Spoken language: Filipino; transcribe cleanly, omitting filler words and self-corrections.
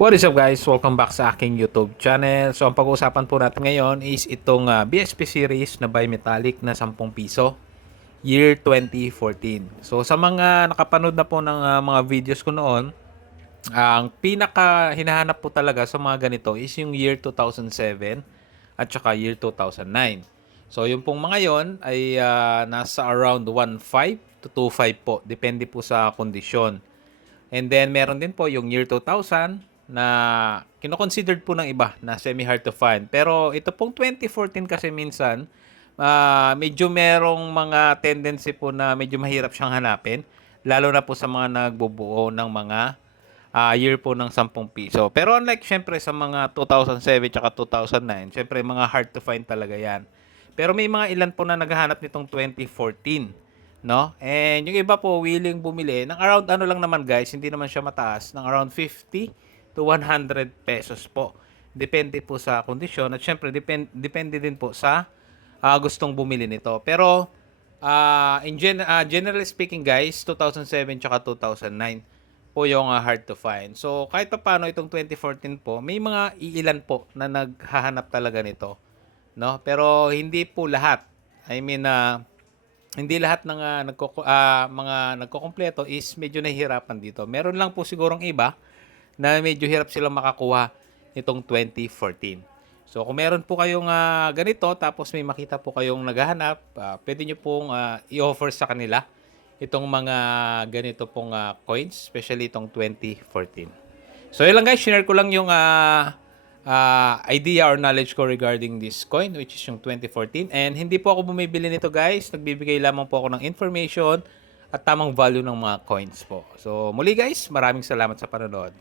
What is up guys? Welcome back sa aking YouTube channel. So ang pag-uusapan po natin ngayon is itong BSP series na bimetallic na 10 piso year 2014. So sa mga nakapanood na po ng mga videos ko noon, ang pinaka hinahanap po talaga sa mga ganito is yung year 2007 at saka year 2009. So yung pong mga yon ay nasa around 1.5 to 2.5 po. Depende po sa kondisyon. And then meron din po yung year 2000 na kino-considered po ng iba na semi-hard to find. Pero ito pong 2014 kasi minsan, medyo merong mga tendency po na medyo mahirap siyang hanapin. Lalo na po sa mga nagbubuo ng mga year po ng 10 piso. Pero unlike syempre sa mga 2007 at 2009, syempre mga hard to find talaga yan. Pero may mga ilan po na naghahanap nitong 2014. No? And yung iba po willing bumili ng around ano lang naman guys, hindi naman siya mataas, ng around 50 to 100 pesos po. Depende po sa kondisyon at syempre depende din po sa gustong bumili nito. Pero generally speaking guys, 2007 tsaka 2009 po yung hard to find. So kahit pa paano itong 2014 po, may mga iilan po na naghahanap talaga nito, no? Pero hindi po lahat. I mean hindi lahat ng mga nagkokompleto is medyo nahihirapan dito. Meron lang po sigurong iba na medyo hirap silang makakuha nitong 2014. So kung meron po kayong ganito tapos may makita po kayong naghahanap, pwede nyo pong i-offer sa kanila itong mga ganito pong coins, especially itong 2014. So yun lang guys, share ko lang yung idea or knowledge ko regarding this coin, which is yung 2014. And hindi po ako bumibili nito guys, nagbibigay lamang po ako ng information at tamang value ng mga coins po. So muli guys, maraming salamat sa panonood.